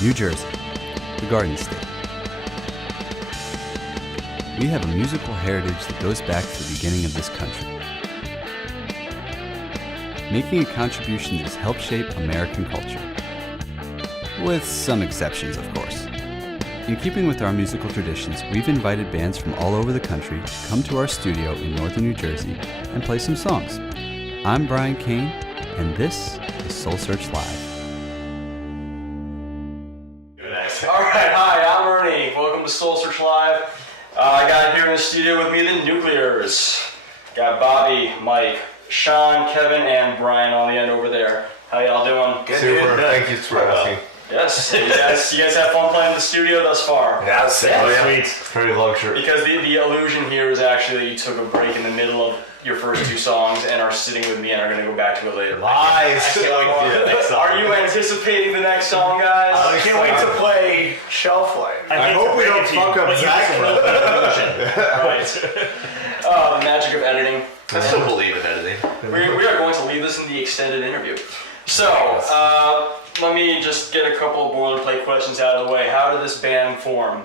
New Jersey, the Garden State. We have a musical heritage that goes back to the beginning of this country, making a contribution that has helped shape American culture. With some exceptions, of course. In keeping with our musical traditions, we've invited bands from all over the country to come to our studio in northern New Jersey and play some songs. I'm Brian Kane, and this is Soul Search Live. Alright, hi, I'm Ernie. Welcome to Soul Search Live. I got here in the studio with me the Nuclears. Got Bobby, Mike, Sean, Kevin, and Brian on the end over there. How y'all doing? Good. Super. Thank you for asking. Yes, you guys have fun playing in the studio thus far? Yeah, sweet. Very luxury. Because the illusion here is actually that you took a break in the middle of your first two songs and are sitting with me and are going to go back to it later. Lies. I can't wait to do the next song. Are you anticipating the next song, guys? I can't wait to play Shelf Life. I hope we don't fuck up Zach. Right. The magic of editing. I still believe in editing. We are going to leave this in the extended interview. So, let me just get a couple of boilerplate questions out of the way. How did this band form,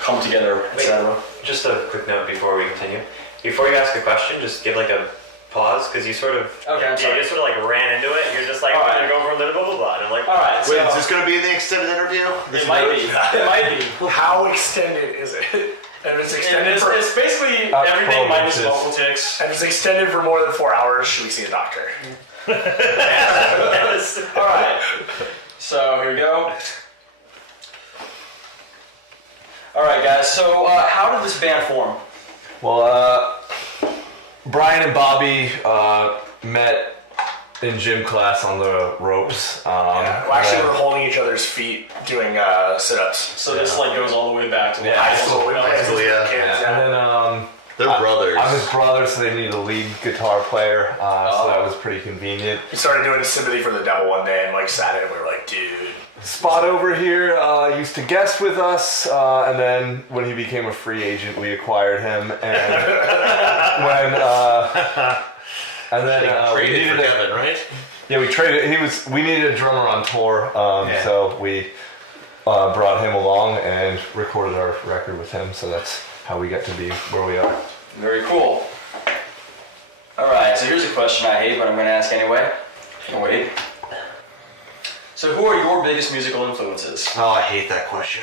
come together, etc.? Just a quick note before we continue. Before you ask a question, just give like a pause, because you sort of I'm sorry. you just sort of like ran into it. You're just like, All I'm right. gonna go over blah blah blah blah. And I'm like, All right, Wait, so is this going to be in the extended interview? it might be. It might be. How extended is it? And if it's extended for It's basically everything minus vocal tics. if it's extended for more than 4 hours, should we see a doctor? yes. All right. So here we go. All right, guys. So how did this band form? Well, Brian and Bobby met in gym class on the ropes. Well, actually, we're holding each other's feet doing sit-ups. So this like goes all the way back to High school. We played High school, yeah. kids, And then They're brothers. I'm his brother, so they needed a lead guitar player, so that was pretty convenient. We started doing Sympathy for the Devil one day, and Mike sat in, and we were like, dude. Spot over here used to guest with us, and then when he became a free agent, we acquired him. And we traded needed for Kevin, right? Yeah, we traded. We needed a drummer on tour, so we brought him along and recorded our record with him. So that's how we got to be where we are. Very cool. All right. So here's a question I hate, but I'm going to ask anyway. Can't wait. So who are your biggest musical influences? Oh, I hate that question.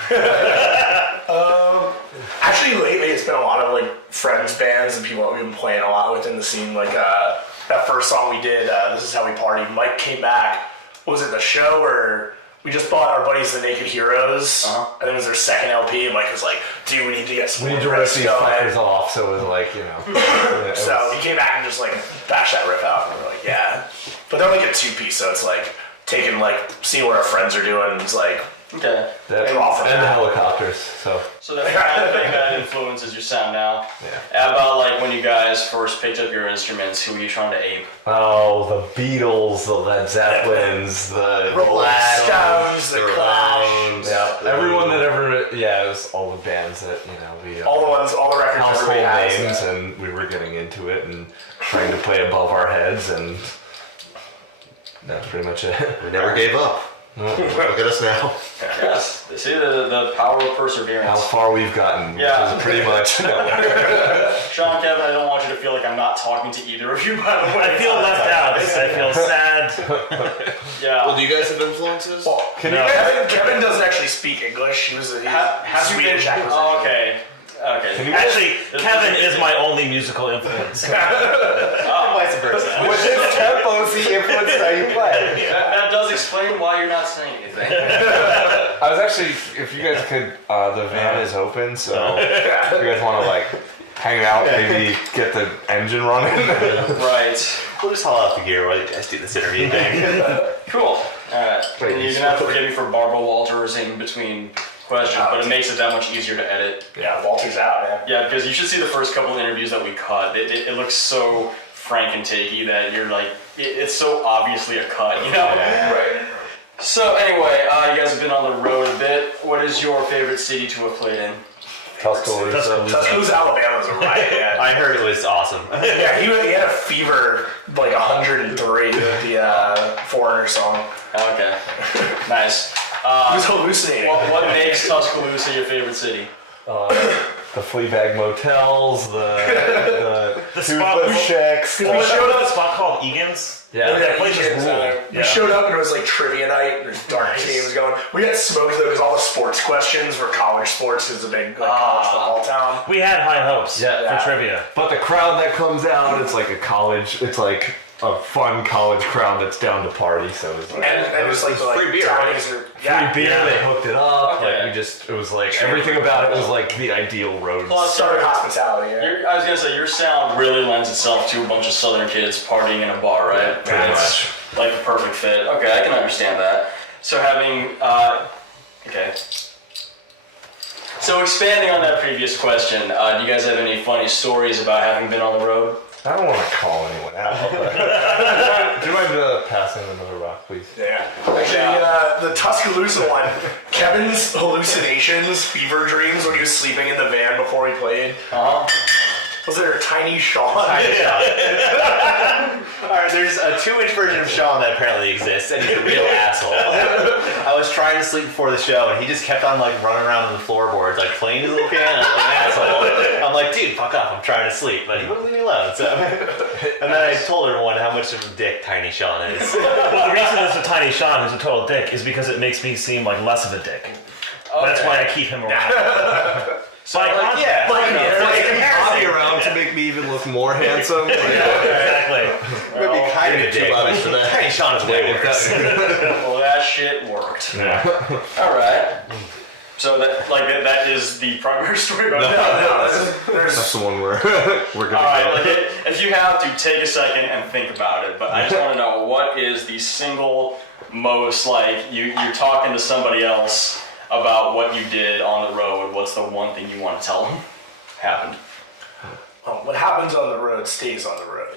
Actually, lately, it's been a lot of like friends bands and people that we've been playing a lot with in the scene. Like that first song we did, This Is How We Party. Mike came back. Was it the show or we just bought our buddies the Naked Heroes? I think it was their second LP. And Mike was like, "Dude, we need to get some We more need to rip riffs these going." fuckers off, so it was like, So he came back and just like bashed that riff out, and we were like, "Yeah." But they're like a two-piece, so it's like taking seeing what our friends are doing. It's like Okay. draw from and the that. helicopters. So So that's kind of thing that influences your sound now. Yeah. How about like when you guys first picked up your instruments, who were you trying to ape? the Beatles, the Led Zeppelins, the Rolling Glads, Stones, the Clash, yeah, everyone that ever, it was all the bands that we all the records household everybody has. names, and we were getting into it and trying to play above our heads, and that's pretty much it. We never gave up. Look at us now. Yes. See the power of perseverance. How far we've gotten, Yeah. which is pretty much. Sean, Kevin, I don't want you to feel like I'm not talking to either of you, by the way. I feel left out. I feel sad. Yeah. Well, do you guys have influences? Well, Kevin doesn't actually speak English. He's Have you been? Swedish acquisition. Oh, okay. Can you Actually, Kevin is my only musical influence. Vice versa. With his tempos, he influenced how you play. That does explain why you're not saying anything. I was actually, if you guys could, the van is open, so if you guys want to hang out, maybe get the engine running. Right. We'll just haul out the gear while you guys do this interview thing. Cool. Alright. You're going to have to forgive me for Barbara Walters in between questions, but it makes it that much easier to edit. Yeah, Walter's out, man. Yeah, because you should see the first couple of interviews that we cut. It looks so frank and takey that you're like, it's so obviously a cut, you know? Right. So anyway, you guys have been on the road a bit. What is your favorite city to have played in? Tuscaloosa, Alabama is a riot. Yeah. I heard it was awesome. Yeah, he had a fever like 103 with the Foreigner song. Okay, nice. Who's hallucinating? What makes Tuscaloosa your favorite city? The Fleabag motels, the toothless shacks. We showed up at a spot called Egan's. Yeah. That place is cool. We showed up and it was like trivia night. And there's dark games going. We got smoked though because all the sports questions were college sports because it's a big college football town. We had high hopes for trivia. But the crowd that comes out, it's like a college. It's like a fun college crowd that's down to party. So it's like, And it was like the free beer, townies right? free beer. They hooked it up. Okay. Like it was like everything about it was like the ideal road. Plus, started hospitality. Yeah. I was gonna say your sound really lends itself to a bunch of Southern kids partying in a bar, right? Pretty It's like a perfect fit. Okay, I can understand that. So having okay. So expanding on that previous question, do you guys have any funny stories about having been on the road? I don't want to call anyone out. But do you mind passing another rock, please? Yeah. Actually, the Tuscaloosa one, Kevin's hallucinations, fever dreams when he was sleeping in the van before he played. Was there a tiny Sean? Tiny Sean. Alright, there's a 2-inch version of Sean that apparently exists, and he's a real asshole. I was trying to sleep before the show, and he just kept on like running around on the floorboards, like playing his little piano like an asshole. I'm like, dude, fuck off, I'm trying to sleep, but he wouldn't leave me alone. So, and then I told everyone how much of a dick Tiny Sean is. Well, the reason there's a tiny Sean who's a total dick is because it makes me seem like less of a dick. That's why I keep him around. So Bobby around to make me even look more handsome. Exactly. Would be kind of a dick. Bobby for that. Tiny Sean is way worse. Well, that shit worked. Yeah. All right. So that is the primary story about That's the one we're gonna All right, get. if you have to, take a second and think about it. But I just want to know, what is the single most, like, you're talking to somebody else about what you did on the road, what's the one thing you want to tell them happened? What happens on the road stays on the road.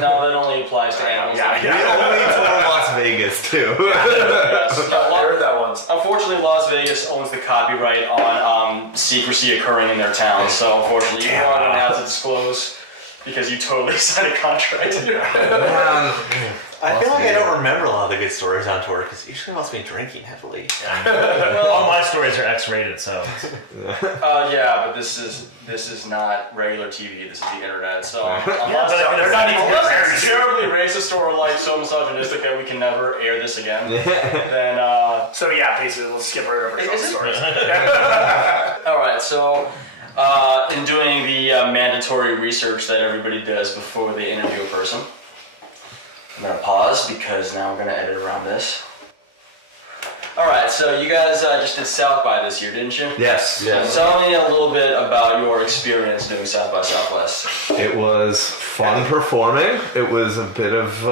No, that only applies to animals. We only tour Las Vegas too. Yes. I heard that once. Unfortunately, Las Vegas owns the copyright on secrecy occurring in their town, so unfortunately you are going to have to disclose because you totally signed a contract. I feel like I don't remember a lot of the good stories on tour because usually must be drinking heavily. All my stories are X-rated, so. Yeah, but this is not regular TV. This is the internet. So but they're not even unless it's terribly racist or like so misogynistic that we can never air this again, then So yeah, basically we'll skip right over some stories. all right. So in doing the mandatory research that everybody does before they interview a person, I'm gonna pause because now I'm gonna edit around this. All right, so you guys just did South by this year, didn't you? Yes. Tell me a little bit about your experience doing South by Southwest. It was fun performing. It was a bit of.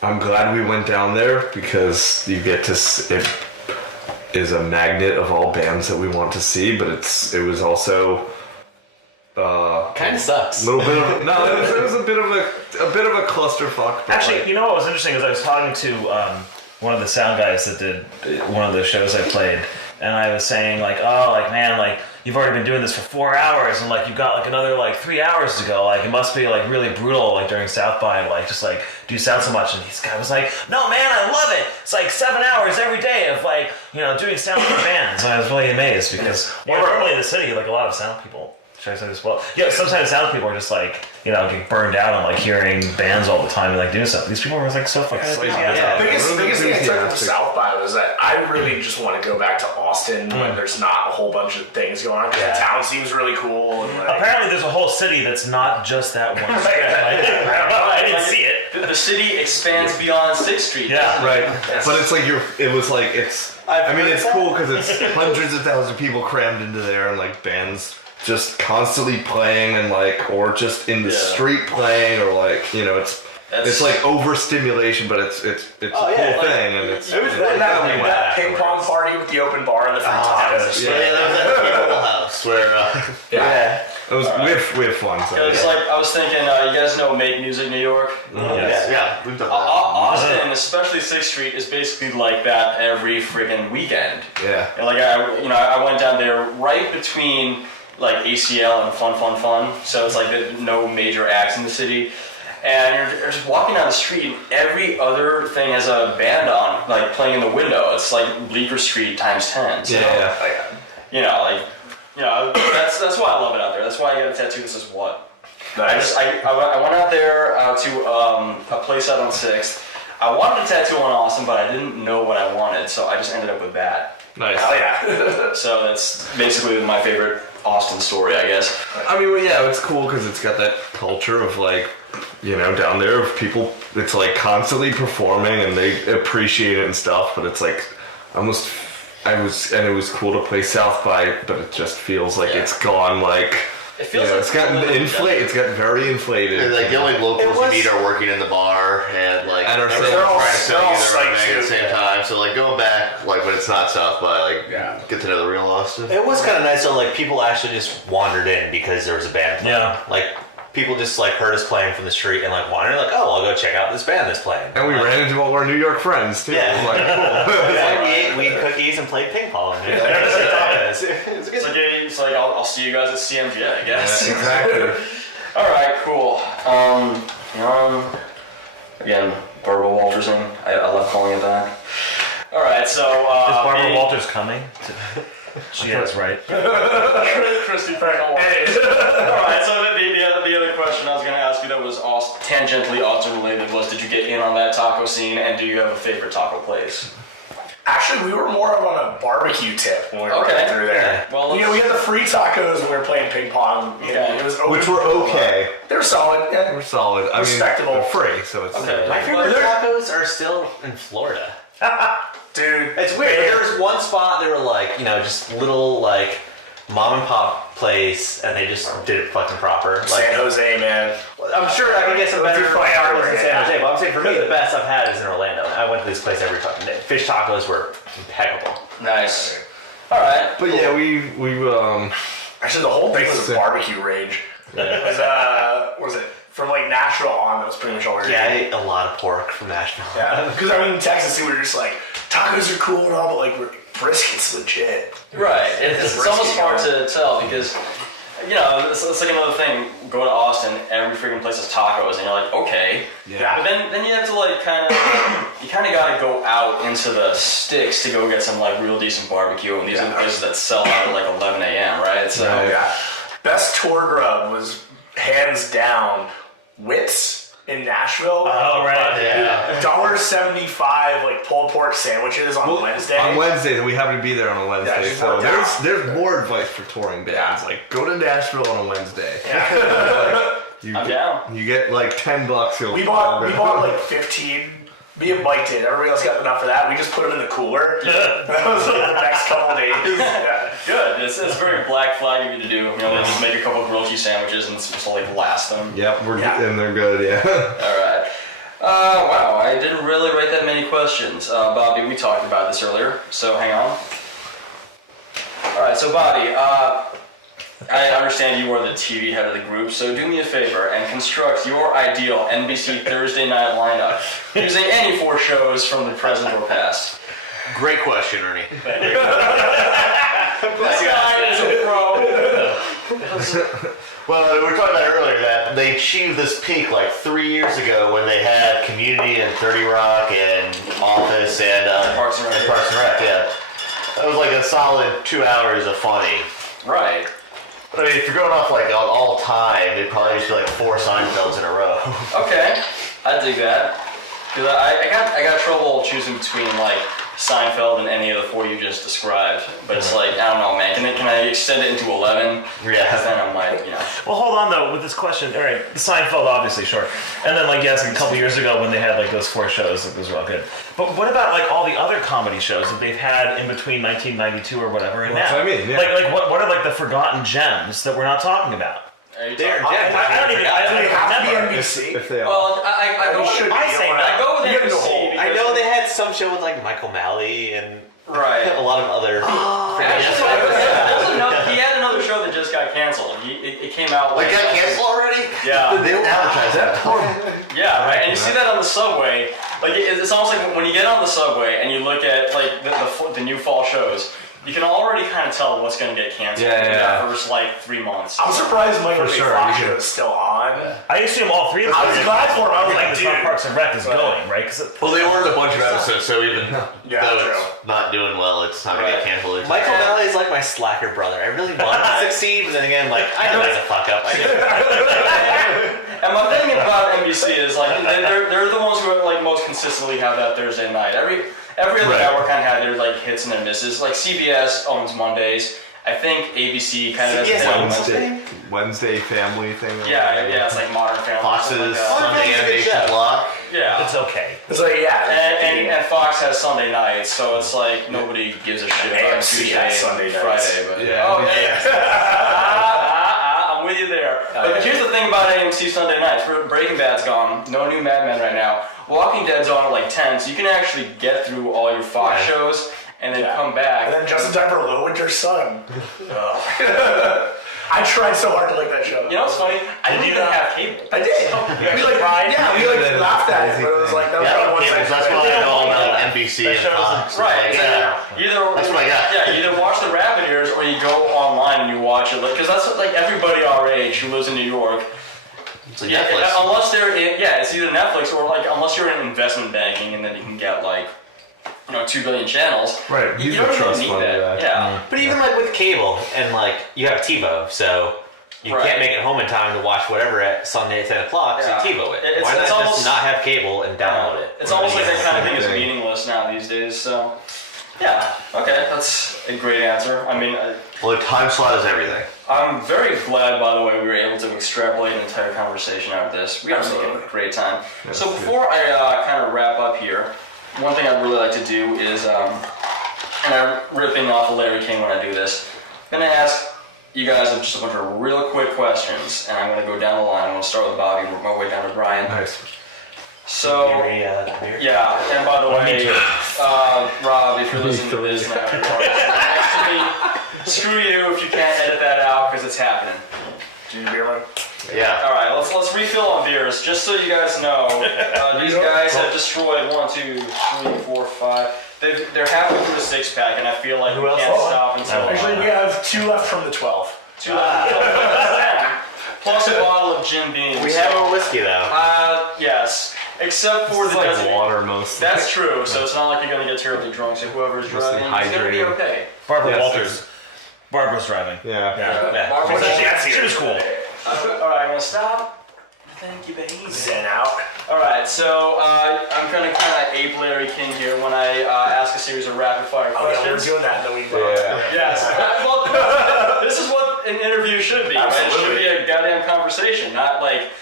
I'm glad we went down there because you get to. It is a magnet of all bands that we want to see, but it was also. Kind of sucks. A little bit of it was a bit of a clusterfuck. but Actually, like- you know what was interesting is I was talking to one of the sound guys that did one of the shows I played, and I was saying like, oh, like man, like you've already been doing this for 4 hours, and like you've got like another like 3 hours to go. Like it must be like really brutal, like during South by, like just like do you sound so much. And this guy was like, no man, I love it. It's like 7 hours every day of like doing sound for bands. And I was really amazed because normally in the city, like a lot of sound people. Should I say this well? Yeah, sometimes sound people are just like, get burned out on like hearing bands all the time and like doing stuff. These people are like so fucking enthusiastic. Biggest thing I took from South by was that I really just want to go back to Austin when there's not a whole bunch of things going on. Because the town seems really cool. And like, Apparently there's a whole city that's not just that one strip. I didn't see it. The city expands beyond 6th Street. Yeah. Right, but it's like it's cool because it's hundreds of thousands of people crammed into there and like bands just constantly playing and like or just in the street playing or like it's like overstimulation, but it's a cool thing and it's It was that ping pong party with the open bar and the free tacos. Yeah, that was at the People House where it was we have fun. So, It's like I was thinking, you guys know Make Music New York? yeah, we've done that. Austin, especially 6th Street, is basically like that every friggin' weekend. yeah. And like I went down there right between like ACL and Fun. So it's like no major acts in the city. and you're just walking down the street, and every other thing has a band on, like playing in the window. It's like Bleecker Street times 10. So, that's why I love it out there. That's why I got a tattoo that says what. Nice. I went out there to a place out on 6th. I wanted a tattoo on Austin, but I didn't know what I wanted, so I just ended up with that. Nice. Hell yeah. So that's basically my favorite Austin story, I guess. I mean, well, yeah, it's cool because it's got that culture of like, down there of people. It's like constantly performing and they appreciate it and stuff. But it's like almost, it was cool to play South by, but it just feels like it's gone like. It feels like it's gotten inflated. It's gotten very inflated. And like the only locals you meet are working in the bar and like And they're all trying to sell you their psyched thing at the too, same time. So like going back, like when it's not South by, like get to know the real Austin. It was kind of nice though. Like people actually just wandered in because there was a band playing. Yeah. Like people just like heard us playing from the street and like wandered. Like, oh, I'll go check out this band that's playing. And we ran into all our New York friends too. Yeah. It was like cool. Like, we ate weed cookies and played ping pong. It's like I'll see you guys at CMG, I guess. Yeah, exactly. All right, cool. Again, Barbara Waltersing. I love calling it that. All right, so Is Barbara Walters coming? She is, right? Christy Frankel. All right, so the other question I was going to ask you that was tangentially Austin related was, did you get in on that taco scene, and do you have a favorite taco place? Actually, we were more of on a barbecue tip when we were running through there. Well, we had the free tacos when we were playing ping pong. It was Which were okay. They were solid. Yeah. We're solid. I mean, Respectable. they're free, so it's Okay. My favorite tacos are still in Florida. Dude, It's weird. There was one spot, they were like, just little like mom and pop place, and they just did it fucking proper. Like, San Jose, man. I'm sure I can get some better Let's do fire tacos in everywhere, San Jose, yeah. but I'm saying for me, the best I've had is in Orlando. I went to this place every fucking day. Fish tacos were impeccable. Nice. All right. But yeah, we Actually, the whole thing was a barbecue rage. It was, what was it? From like Nashville on, that was pretty much all we were Yeah, I doing. ate a lot of pork from Nashville. Yeah, because I mean, in Texas, we were just like, tacos are cool and all, but like, brisket's legit. Right. It's almost hard to tell because, it's like another thing. Go to Austin, every freaking place has tacos, and you're like, okay. Yeah. But then you have to like kind of got to go out into the sticks to go get some like real decent barbecue, and these are the places that sell out at like 11 a.m. Right? So Yeah. Best tour grub was hands down Wits in Nashville. Oh, right. Yeah. $1.75 like pulled pork sandwiches on Wednesday. On Wednesdays, we happen to be there on a Wednesday, just so worked out. there's more advice for touring bands. Yeah. Like, go to Nashville on a Wednesday. Yeah. I'm down. You get like $10. we bought like 15. Me and Mike did. Everybody else got enough for that. We just put them in the cooler. That was like the next couple of days. Yeah. Good. It's very Black Flag of you to do. Just make a couple grilled cheese sandwiches and just like blast them. Yep, and they're good. Yeah. All right. Wow, I didn't really write that many questions. Bobby, we talked about this earlier, so hang on. All right, so Bobby, I understand you are the TV head of the group, so do me a favor and construct your ideal NBC Thursday night lineup using any 4 shows from the present or past. Great question, Ernie. This guy is a pro. Well, we were talking about earlier that they achieved this peak like 3 years ago when they had Community and 30 Rock and Office and Parks and Rec. Yeah. That was like a solid 2 hours of funny. Right. I mean, if you're going off like all time, it'd probably just be like 4 Seinfelds in a row. Okay, I dig that. Cause I got trouble choosing between like Seinfeld and any of the 4 you just described, but it's like I don't know, man. Can I extend it into 11? Yeah. Because then I'm like, Well, hold on though with this question. All right, Seinfeld obviously sure, and then like yes, a couple years ago when they had like those 4 shows, those were all good. But what about like all the other comedy shows that they've had in between 1992 or whatever and That's now? what I mean, yeah. Like what are like the forgotten gems that we're not talking about? Are you They're talking- gems. I don't even. I don't They even have to be remember. NBC. If they are. Well, I go should with be. I say that. I go with You have to NBC know. I because know they had some show with like Michael Malley and right. a lot of other. Actually, he had another show that just got canceled. It came out Like got canceled already? Yeah. They don't advertise that. Yeah, right. And you see that on the subway. Like it's almost like when you get on the subway and you look at like the new fall shows. you can already kind of tell what's going to get canceled in the first like 3 months. I'm surprised Michael J. sure, Fox you show is still on. I assume all three of them. I was glad for him. I was like, like, this dude. Parks and Rec is going, right? Well, they ordered a bunch of episodes, so even though true. it's not doing well, it's not going to get canceled. Michael Valley is like my slacker brother. I really want him to succeed, but then again, like, I know he's a fuck up. And my thing about NBC is like they're the ones who like most consistently have that Thursday night. Every other network kind of had their like hits and their misses. Like CBS owns Mondays. I think ABC kind of has Wednesday family thing. Yeah, it's like Modern Family. Fox's like Sunday animation block. Yeah, It's okay. It's like, and Fox has Sunday nights, so it's like nobody gives a shit about AMC Tuesday has and Sunday Friday. nights. But I'm with you there. But here's the thing about AMC Sunday nights. Breaking Bad's gone. No new Mad Men right now. Walking Dead's on at like 10, so you can actually get through all your Fox shows and then come back. And then just in time for Little Winter Sun. I tried so hard to like that show. You know what's funny? I didn't even have cable. I did. We laughed at it, but it was like that was Yeah, one that's why I know all about NBC and Fox. Right. Either that's what I got. Yeah, you either watch the Rabbit Ears or you go online and you watch it. Because that's what, like everybody our age who lives in New York. It's like Netflix. Unless they're in, it's either Netflix or like unless you're in investment banking and then you can get like 2 billion channels. Right. You don't even need that. Yeah. But even like with cable, and like you have TiVo, so you can't make it home in time to watch whatever at Sunday at 10 o'clock, so you TiVo it. Why not just not have cable and download it? It's almost like that kind of thing is meaningless now these days, so... Yeah, okay, that's a great answer. I mean... Well, the time slot is everything. I'm very glad, by the way, we were able to extrapolate an entire conversation out of this. We are making a great time. So before I kind of wrap up here, one thing I'd really like to do is, and I'm ripping off of Larry King when I do this, I'm going to ask you guys just a bunch of real quick questions, and I'm going to go down the line. I'm going to start with Bobby and work my way down to Brian. Nice. So, yeah, and by the way, Rob, if you're listening to this now, you're next to me, screw you if you can't edit that out, because it's happening. Do you need a beer, man? Yeah. All right, let's refill on beers, just so you guys know. These guys have destroyed 1, 2, 3, 4, 5. They're halfway through a 6-pack, and I feel like we can't stop until... Actually, we have 2 left from the 12. 2 left from the 10, plus a bottle of Jim Beam. We have a whiskey though. Yes. Except for the like desert. water mostly. That's true, so it's not like you're going to get terribly drunk, so whoever's driving is going to be okay. Barbara Walters. Barbara's driving. Yeah. She was cool. Alright, I'm going to stop. Thank you, baby. Zen out. Alright, so I'm going to kind of ape Larry King here when I ask a series of rapid-fire questions. Oh, yeah, we're doing that, then we Yes. Well, this is what an interview should be, right? It should be a goddamn conversation, not like...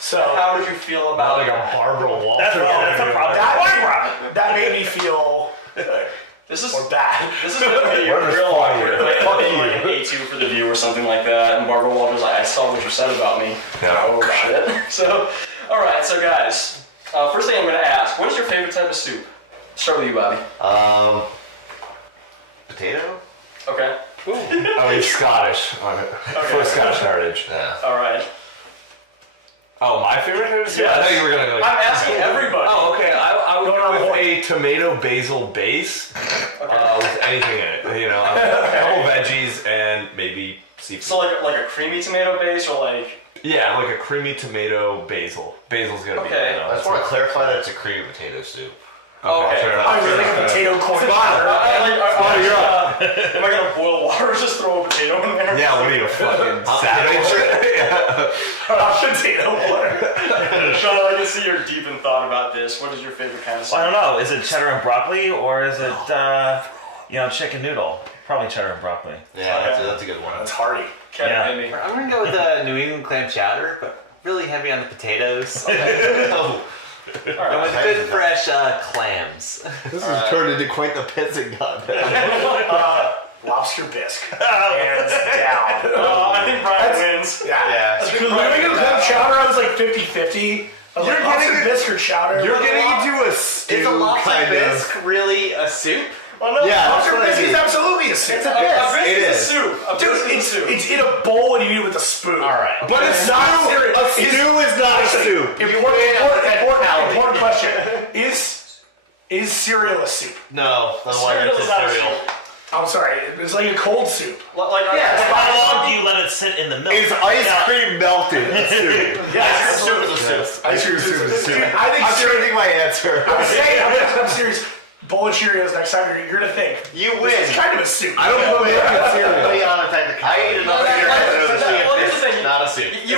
So how did you feel about like a Barbara Walters? That's a problem. That made me feel this is bad. This is gonna be real awkward. Like an A2 for the View or something like that, and Barbara Walters like, I saw what you said about me. Oh shit. So, all right, so guys, first thing I'm gonna ask, what is your favorite type of soup? Start with you, Bobby. Potato? Okay. I mean, Scottish on it. For Scottish heritage. Yeah. All right. Oh, my favorite heritage? Yes. I thought you were gonna go. I'm asking everybody. Oh, okay. I would go with a tomato basil base with anything in it. A couple veggies and maybe seafood. So like a creamy tomato base or like. Yeah, like a creamy tomato basil. Basil's gonna be. Okay. I just want to clarify that it's a creamy potato soup. Okay. Fair I enough. really like potato corn powder. you're up. Am I gonna boil water or just throw a potato in there? Yeah, what are you, fucking savage? Potato water. Sean, I can see you're deep in thought about this. What is your favorite kind of soup? I don't know. Is it cheddar and broccoli or is it chicken noodle? Probably cheddar and broccoli. Yeah, that's a good one. That's hearty. Kevin, maybe. I'm gonna go with New England clam chowder, but really heavy on the potatoes. And with good fresh clams. This has turned into quite the pissing gun. Lobster bisque. Hands down. I think Brian wins. Yeah. New England clam chowder, I was like 50-50. I was like, lobster bisque or chowder. You're getting into a stew Is a lobster kind bisque of. really a soup? Well, no, Yeah, that's Lobster what I bisque is mean. absolutely a soup. a bisque It is a is. soup. A Dude, bisque is a soup. it's in a bowl and you eat it with a spoon. Alright. But a stew is not a stew. Important question. Is cereal a soup? No, otherwise Cereal it's is a not a cereal. soup. I'm sorry, it's like a cold soup. Like How long do you let it sit in the milk? Is ice cream melted? A soup. Yes, Soup is a soup. Ice cream soup is a soup. I think I'm changing my answer. I'm serious. Bowl of Cheerios next time you're gonna think. You win. It's kind of a soup. I don't know the cereal. I ate another cereal. Not a soup. You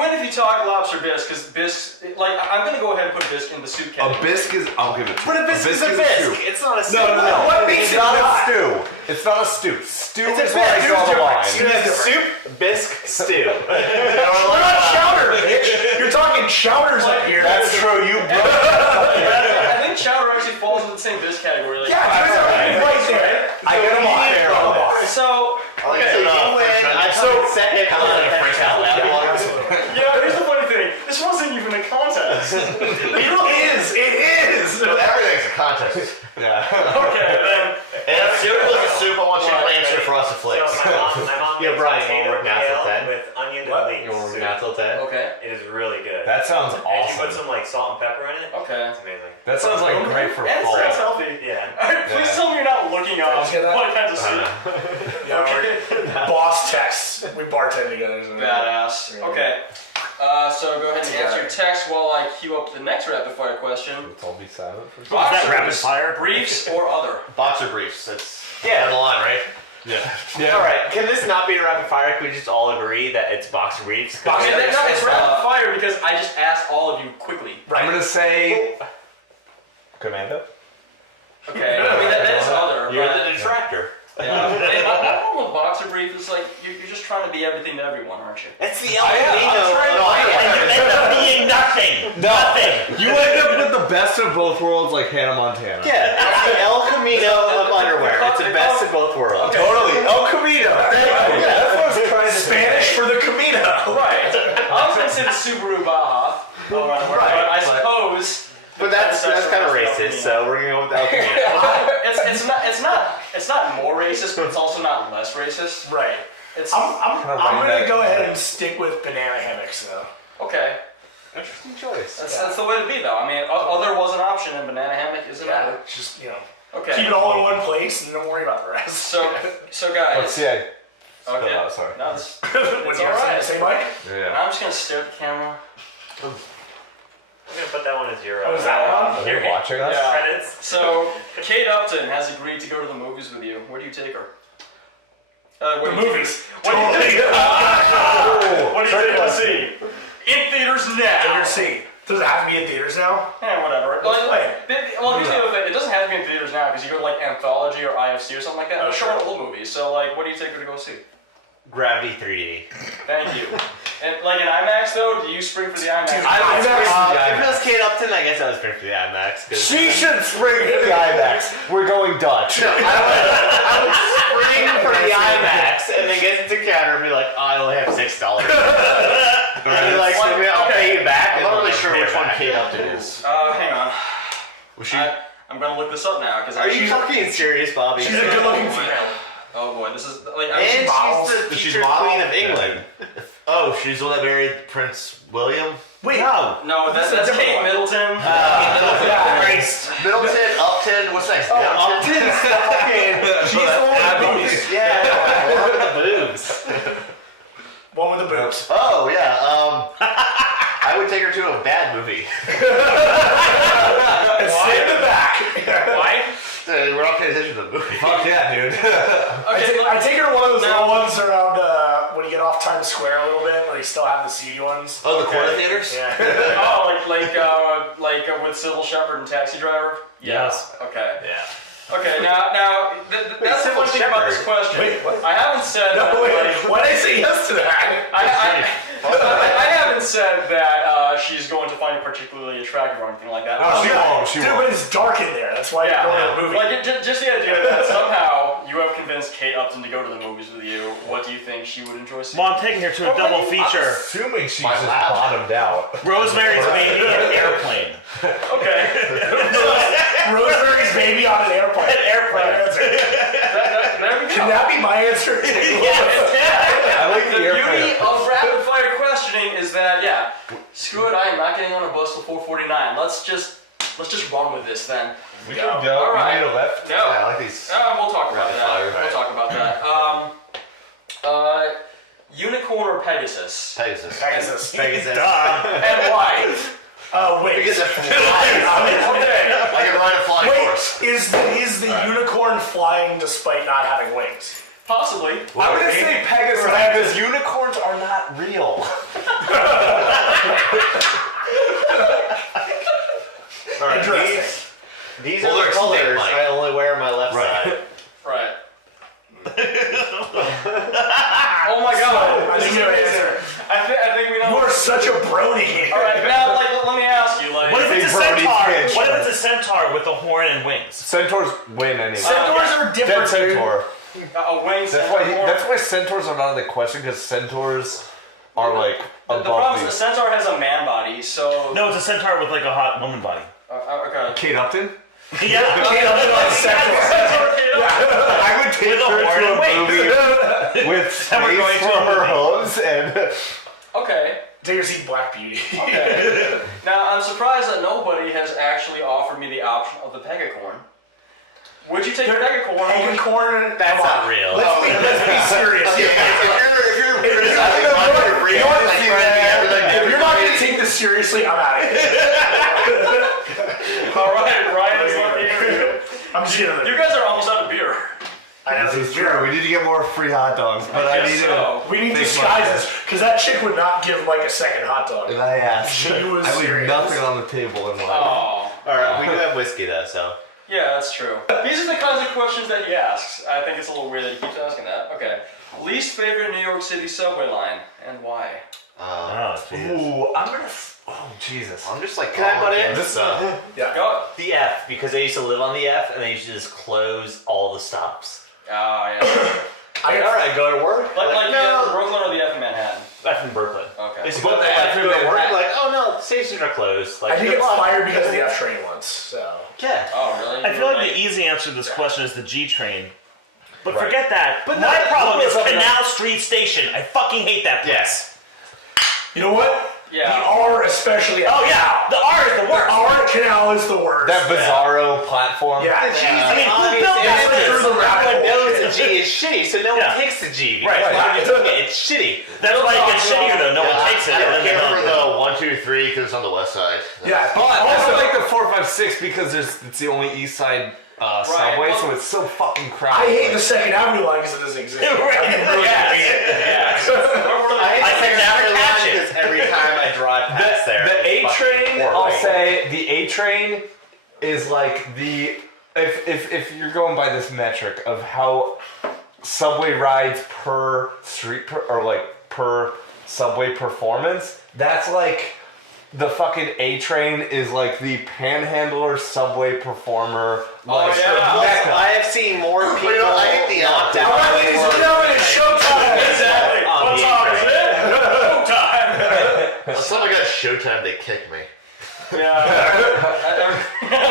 win if you talk lobster bisque, because bisque, like, I'm gonna go ahead and put bisque in the soup A category. bisque is. I'll give it to you. But a bisque is a bisque. It's not a soup. No. What makes It's it not not? a stew. It's not a stew. Stew It's a is where I bisque. draw the line. You have soup, bisque, stew. We're not chowder, bitch. You're talking chowders up here. That's true. You broke. I think chowder actually falls in the same bisque category. Like, Yeah, there's a right there. I get them all. So, Okay, so you win. I second on a French out loud. here's the funny thing. This wasn't even a contest. It is. Everything's a contest. Yeah. Okay, then. And if soup was a soup, I want you to answer for us to flakes. So my mom Yeah, makes Brian, potato you wanna work now till kale 10? with onion What? and leeks. You want to now till 10? Okay. It is really good. That sounds And if you put awesome. some like salt and pepper in it, Okay. it's amazing. That sounds like great for And it fall. sounds healthy. Yeah. Alright, please tell me you're not looking up Just get that? what kinds of soup. Yeah, boss texts. We bartend together. So Badass. Okay. So go ahead and answer your text while I queue up the next rapid fire question. Let's all be silent for a second. Is that Boxers, rapid fire? briefs, or other? Boxer briefs. That's on the line, right? Yeah. All right. Can this not be a rapid fire? Can we just all agree that it's boxer briefs? I mean, no, it's rapid fire because I just asked all of you quickly. I'm gonna say. Commando. Okay. I mean, that is other. You're but- the detractor. Yeah. My problem with boxer brief is like you're just trying to be everything to everyone, aren't you? That's the El I am. Camino. I'm trying to- No, I And am. you end up being nothing. Nothing. You end up with the best of both worlds, like Hannah Montana. Yeah, it's the El Camino of underwear. It's the best of both worlds. Totally. El Camino. Thank you. Yeah, that's what I was trying to say. Spanish for the Camino. Right. I was gonna say the Subaru Baja. But I suppose. But that's kind of racist, so we're gonna go with El Camino. It's not more racist, but it's also not less racist. Right. It's I'm gonna go ahead and stick with banana hammocks though. okay. Interesting choice. That's the way to be, though. I mean, other was an option, and banana hammock is another. It's just Okay. keep it all in one place and don't worry about the rest. So guys. Let's see. Okay. Oh, sorry. No, this, What do it's you all have right. to say, Mike? Yeah. I'm just gonna stare at the camera. I'm gonna put that one as your Oh, is that one? Are you watching us? Yeah. credits. So Kate Upton has agreed to go to the movies with you. Where do you take her? The movies. What do you think? What do you think to see? In theaters now. Take your seat. Does it have to be in theaters now? Whatever. Well, here's the other thing. It doesn't have to be in theaters now because you go to like Anthology or IFC or something like that. Oh, They're sure. showing old movies. So like, what do you take her to go see? Gravity 3D. Thank you. And like in IMAX though, do you spring for the IMAX? Dude, IMAX. If it was Kate Upton, I guess I was for the IMAX. She should spring for the IMAX. We're going Dutch. I would spring for the IMAX and then get to the counter and be like, oh, I only have $6. And be like, I'll pay you back. I'm not really sure Pay which one back. Kate Upton is. Hang on. Was she? I'm gonna look this up now because Are you fucking serious, Bobby? She's a good-looking female. Oh boy, this is like. And models. she's the She's future model? queen of England. Oh, she's the one that married Prince William? Wait. No, that's a different Kate one. Middleton. Middleton, Upton, what's next? Upton's fucking... She's the one with the boobs. Yeah, one with the boobs. One with the boobs. Oh, yeah, I would take her to a bad movie. And stay in the back. Why? We're not paying attention to the movie. Fuck yeah, dude. I take her to one of those little ones around when you get off Times Square a little bit, where you still have the seedy ones. Oh, the corner theaters? Yeah. Oh, like with Sybil Shepherd and Taxi Driver. Yes. Okay. Yeah. Okay. Now that's the Sybil one thing about this Shepherd. question. Wait, what? I haven't said. No, that, wait. like, Why did I say yes to that? I haven't said that she's going to find you particularly attractive or anything like that. Oh, she won't. She Dude, won't. but it's dark in there. That's why Yeah. you're going to the movie. Like just the idea that somehow you have convinced Kate Upton to go to the movies with you. What do you think she would enjoy seeing? Well, I'm taking her to a double feature. Assuming she's My just lap. bottomed out. Rosemary's Baby and Airplane. Okay. Rosemary's Baby on an airplane. Airplane. There we go. Can that be my answer? I like the The beauty airplane. of rapid fire questioning is that screw it, I am not getting on a bus till 4:49. Let's just run with this then. We can go. All right. We need a left. No. Yeah, I like these. We'll talk about that. or Pegasus? Pegasus. Pegasus. Pegasus. And why? Wait. Because it flies. Okay. I can ride a flying horse. Is the unicorn flying despite not having wings? Possibly. I'm gonna say Pegasus because unicorns are not real. Alright, these are the colors I only wear on my left side. Right. Oh my god. I think we have an answer. I think we know. You are such a brony. Alright, now let me ask you, What if it's a Brody centaur? Finch. What if it's a centaur with a horn and wings? Centaurs win anyway. Centaurs are different. Dead centaur. a wing That's why centaurs are not in the question because centaurs are like The above problem is the these. centaur has a man body, so No, it's a centaur with like a hot woman body. okay. Kate Upton? Yeah. I would take With a her horn to and a wings. movie with And we're space going for to a her movie. hooves and Okay. Take her see Black Beauty. Okay. Now I'm surprised that nobody has actually offered me the option of the pegacorn. Would you take the pegacorn? Pegacorn. That's not real. Let's be serious. If you're criticizing Roger for free, If you're not going to take this seriously, I'm out of here. Alright, Ryan is looking at you. I'm just kidding. You guys are almost out of beer. I know this is true. We need to get more free hot dogs, but I guess need so. We need Think disguises, because that chick would not give Mike a second hot dog. to. I asked. She was I leave serious. nothing on the table in life. Oh. Alright, we do have whiskey though, so. Yeah, that's true. These are the kinds of questions that he asks. I think it's a little weird that he keeps asking that. Okay. Least favorite New York City subway line, and why? Oh, Jesus. Ooh, I'm gonna. Oh, Jesus. I'm just like, Can I butt in? Yeah. Go. The F, because I used to live on the F, and they used to just close all the stops. Oh, yeah. Alright, go to work. Like the no. F in Brooklyn or the F in Manhattan? F in Brooklyn. Okay. They used to But go the there, F in go to work, Manhattan. like, oh no, the stations are closed. Like, I think good it's luck. fired because of the F train once, so. Yeah. Oh, really? I feel like the easy answer to this question is the G train. But Right. forget that. But My no, problem is no, no, no. Canal Street Station. I fucking hate that place. Yes. You know what? Yeah. The R especially. Oh yeah, the R is the The worst. R canal is the worst. That bizarro platform. Yeah. I mean, who built That's that like place? through the rabbit Everyone hole. knows the G is shitty, so no Yeah. one takes the G. Right. Because when you took it, it's shitty. That's why it gets shittier though. No one takes it. I and don't then they care for don't. the 1, 2, 3 because it's on the west side. Yeah. But I also, also like the 4, 5, 6 because it's the only east side subway, well- so it's so fucking crowded. I hate the Second Avenue line because it doesn't exist. Right. I mean, really Yeah. I can never catch it. Because every time I drive past there, The A it's train, fucking I'll horrible. say the A train is like the if you're going by this metric of how subway rides per street or like per subway performance, that's like the fucking A train is like the panhandler subway performer. Like, yeah. mecca. I have seen more people You know, I hate the knocked F. out Alright, by ladies and gentlemen, it's showtime. Exactly. On What the time A is train. it? Showtime. Last time I got Showtime, they kicked me.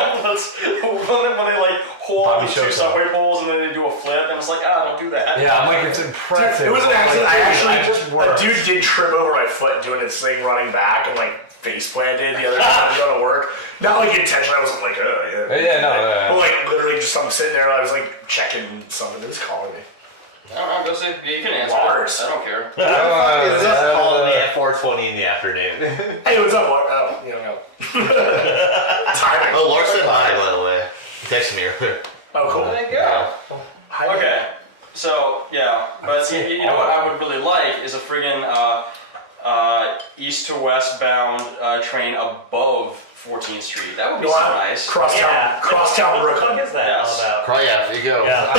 When they like hold on Bobby to two Showtime. subway poles and then they do a flip, and it's like, don't do that. Yeah, I'm like it's impressive. It was an accident. Like, I it just actually, a works. dude did trip over my foot doing his thing running back and like face planted the other time I was going to work. Not like intentionally, I wasn't like, Yeah, no, yeah. But like literally just I'm sitting there and I was like checking something. It was calling me. I don't know, go see. You can answer. Lars. I don't care. Is this calling me at 4:20 in the afternoon? Hey, what's up? Oh, you don't know. Timing. Oh, Lars said hi, by the way. He texted me earlier. Oh, cool. There you go. Hi. Okay. So, yeah. But you know what I would really like is a friggin' east to west bound train above 14th Street. That would be You so want nice. Crosstown What the Brooklyn. fuck is that Yes. all about? Cry out, there you go. Yeah.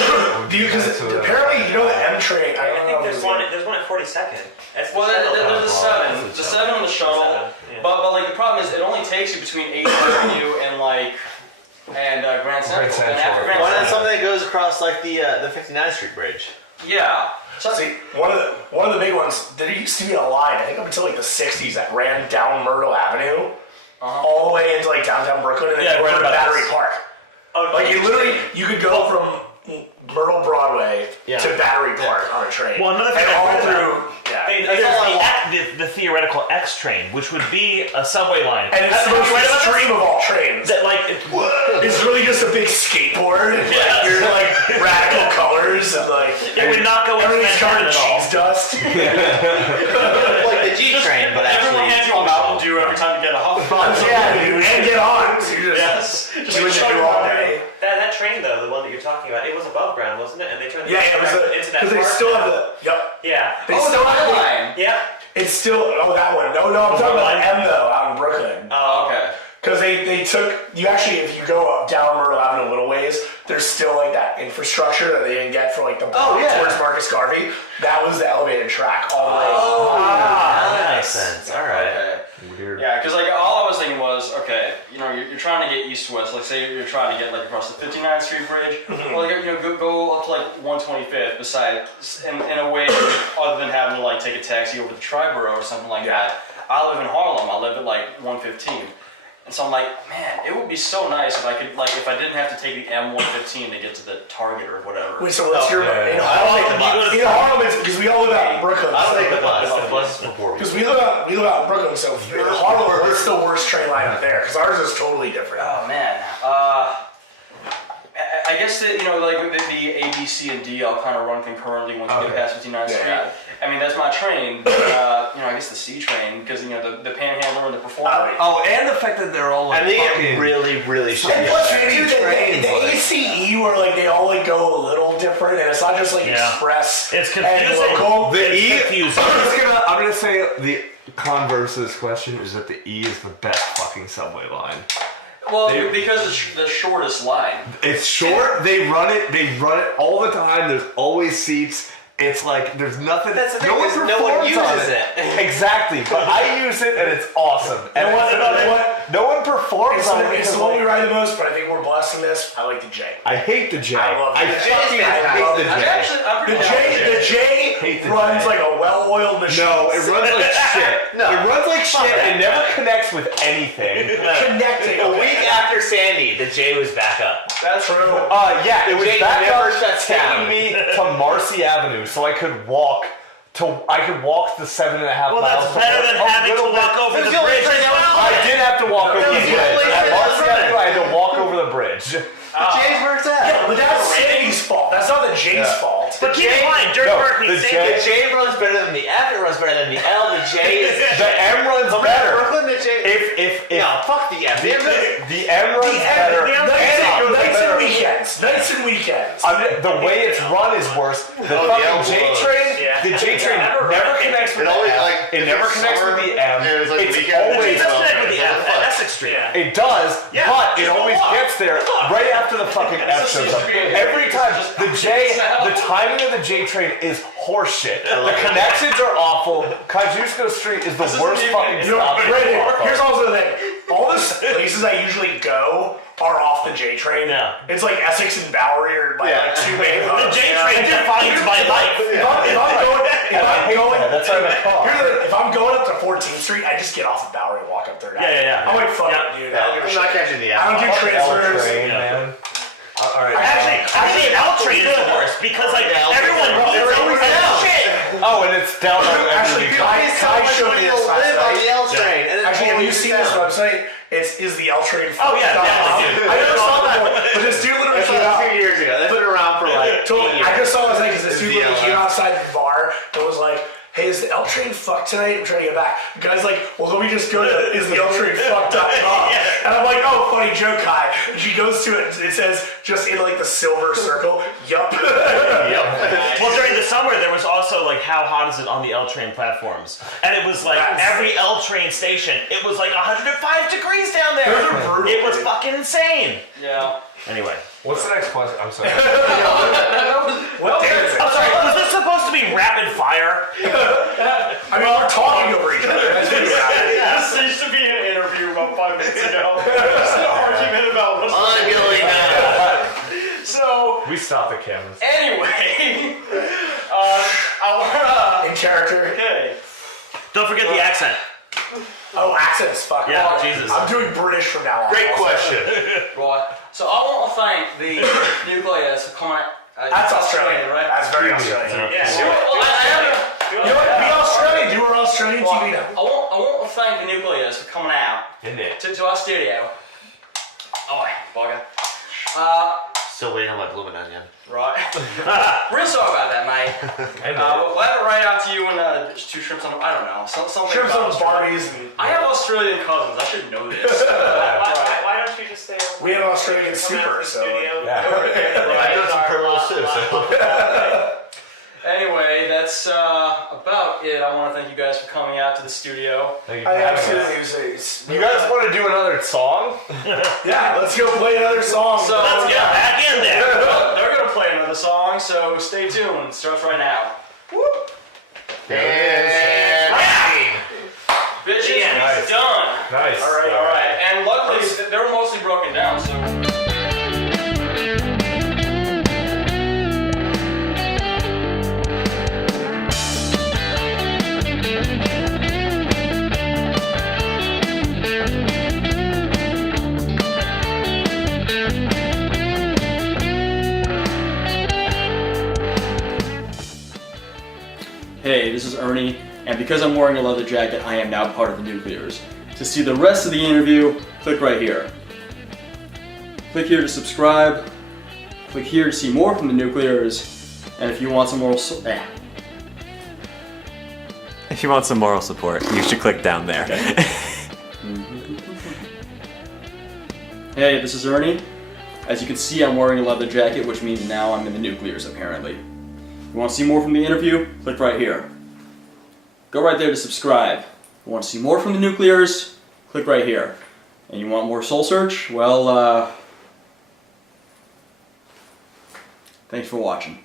Because apparently, you know the M train. I I don't think know. there's one at 42nd. That's Well, there's the 7. The 7 on the shuttle. Seven, yeah. But like the problem is it only takes you between 8th Avenue and Grand Central. Grand Central. And after Grand Why not Central. something that goes across like the 59th Street Bridge? Yeah. So See, one of the big ones. There used to be a line. I think up until like the *60s that ran down Myrtle Avenue, all the way into like downtown Brooklyn, and then Yeah, you right over to about Battery this. Park. Oh, Like you literally, you could go from Myrtle Broadway Yeah. to Battery Park on a train. Well, another thing and I all heard through. Yeah. There's the theoretical X train, which would be a subway line. And it's the most Right about extreme of all trains. that, like, It's really just a big skateboard. Yeah. You're like radical colors and like it would not go into everything's covered Manhattan in at all. cheese dust. do every time you get off. Yeah, dude, and get on. So you Yes. just do all day. That train though, the one that you're talking about, it was above ground, wasn't it? And they turned the Yeah, it was into that because they park. still have the. Yep. Yeah. They still have the line. Yeah. It's still that one. No, I'm talking about M though, out in Brooklyn. Oh, okay. Because they took you actually if you go up down Myrtle Avenue a little ways, there's still like that infrastructure that they didn't get for like the block towards Marcus Garvey. That was the elevated track all the way. That makes sense. All right. Okay. Weird. Yeah, because like all I was thinking was, okay, you're trying to get east to west. Like say you're trying to get like across the 59th Street Bridge. Well, go up to like 125th beside, in a way other than having to like take a taxi over to Triborough or something like that. I live in Harlem. I live at like 115. And so I'm like, man, it would be so nice if I could, like, if I didn't have to take the M115 to get to the Target or whatever. Wait, so what's your in Harlem? Because we all live out in Brooklyn. I'll take the bus. The bus is before. Because we live out in Brooklyn, so in Harlem, what's the worst train line up there? Because ours is totally different. Oh man, I guess that like the A, B, C, and D all kind of run concurrently once you get past 59th Street. Yeah. I mean that's my train. But, I guess the C train because the Panhandler and the Performer. Oh, and the fact that they're all like And they fucking get really, really shitty. And plus, shitty trains, the like- ACE where like they all like go a little different, and it's not just like express. It's and confusing. local. The E. confusing. I'm gonna say the converse of this question is that the E is the best fucking subway line. Well, because it's the shortest line. It's short. They run it all the time. There's always seats. It's like there's nothing. That's the thing, no one because performs no one on uses it. Exactly, but I use it and it's awesome. And no one performs on it. It's the one we ride the most, but I think we're blessed in this. I like the J. I hate the J. I love the J. fucking hate the J. I'm pretty down with The J Hate the runs J. like a well-oiled machine. No, it runs like shit. No. It runs like shit that. and never connects with anything. Connecting. A week after Sandy, the J was back up. That's true. Yeah, it was J back never up shuts taking down. me to Marcy Avenue so I could walk the 7.5 Well, miles. that's better than having to little walk bit. over the the only bridge train as that was well. I did have to walk over the was the bridge. only At train that was Marcy running. Avenue, I had to walk over the bridge. Jay's where it's at. Yeah, but that's Sandy's fault. That's not the J's fault. But keep in mind, Dirk No, Burke the needs J- The J runs better than the F. It runs better than the L. The J is The M runs better. Brooklyn, the J. If No, fuck the F. the M runs better. Nights and weekends. The way it's run is worse. The fucking J train never connects with It always, the F. like, It never connects with the M. it was, like, It's weekend. It always does connect with the F at Essex Street. It does, Yeah, but it just always walk. gets there right after the fucking F shows up. Every time. The timing of the J train is horseshit. The connections are awful. Kosciuszko Street is the worst fucking stop. Here's also the thing. All the places I usually go are off the J train. Yeah. It's like Essex and Bowery are like two main The hubs. J train defines my life. If I'm going, That's why I'm a car. if I'm going up to 14th Street, I just get off of Bowery and walk up there. Yeah. I'm like, fuck Yeah. it, dude. I don't give a I'm not shit. catching the I don't F. do transfers. Train, man. All right. Actually, an L train is the worst because like everyone needs it. Shit. Oh, and it's down on Actually, every Kai showed me this last live on the night. L train. And it's Actually, have you always seen down. this website? Is the L train? Oh, yeah, dude. I never saw that one, but this dude literally That's came like out. 2 years ago. That's been around for like 8 Totally. years. I just saw this thing because this dude the literally LF. came outside the bar and was like, "Hey, is the L train fucked tonight? I'm trying to get back." The guy's like, "Well, let me just go to is the L train fucked.com." And I'm like, "Oh, funny joke, Kai." And she goes to it. It says just in like the silver circle. Yup. Well, during the summer, there was also like, how hot is it on the L train platforms? And it was like every L train station, it was like 105 degrees down there. Those are brutal, It was dude. fucking insane. Yeah. Anyway, What's the next question? I'm sorry. What day is it? I'm sorry. Was this supposed to be rapid fire? I mean, we're talking over each other. That's pretty rapid. This used to be an interview about 5 minutes ago. It's an argument about what's So, We stopped the cameras. anyway, I wanna. In character. Okay. Don't forget the accent. Oh, accents. Fuck. Yeah, Oh, Jesus. I'm doing British from now on. Great question. Right. So I want to thank the nucleus for coming. That's Australian, right? That's very Australian. Yeah. Well, You know what? Be Australian. Do our Australian Well, TV now. I want to thank the nucleus for coming out Isn't it? to our studio. Oh, bugger. Still waiting on my blooming onion. Right. Real sorry about that, mate. We'll have it right out to you when there's 2 shrimps on. I don't know. Something Shrimps about on the Barbies. And I have Australian cousins. I should know this. Why don't you just stay over? we have an Australian super, so. I done some preferable too, so. Anyway, that's about it. I want to thank you guys for coming out to the studio. Thank I you. absolutely. You guys want to do another song? Yeah, let's go play another song. So Let's get back in there. they're gonna play another song. So stay tuned. Starts right now. And Bitches, Yeah. it's done. Nice. All right. And luckily, they were mostly broken down. So. Hey, this is Ernie, and because I'm wearing a leather jacket, I am now part of the Nuclears. To see the rest of the interview, click right here. Click here to subscribe. Click here to see more from the Nuclears. And if you want some more, If you want some moral support, you should click down there. Hey, this is Ernie. As you can see, I'm wearing a leather jacket, which means now I'm in the Nuclears, apparently. You want to see more from the interview? Click right here. Go right there to subscribe. You want to see more from the Nuclears? Click right here. And you want more Soul Search? Well, thanks for watching.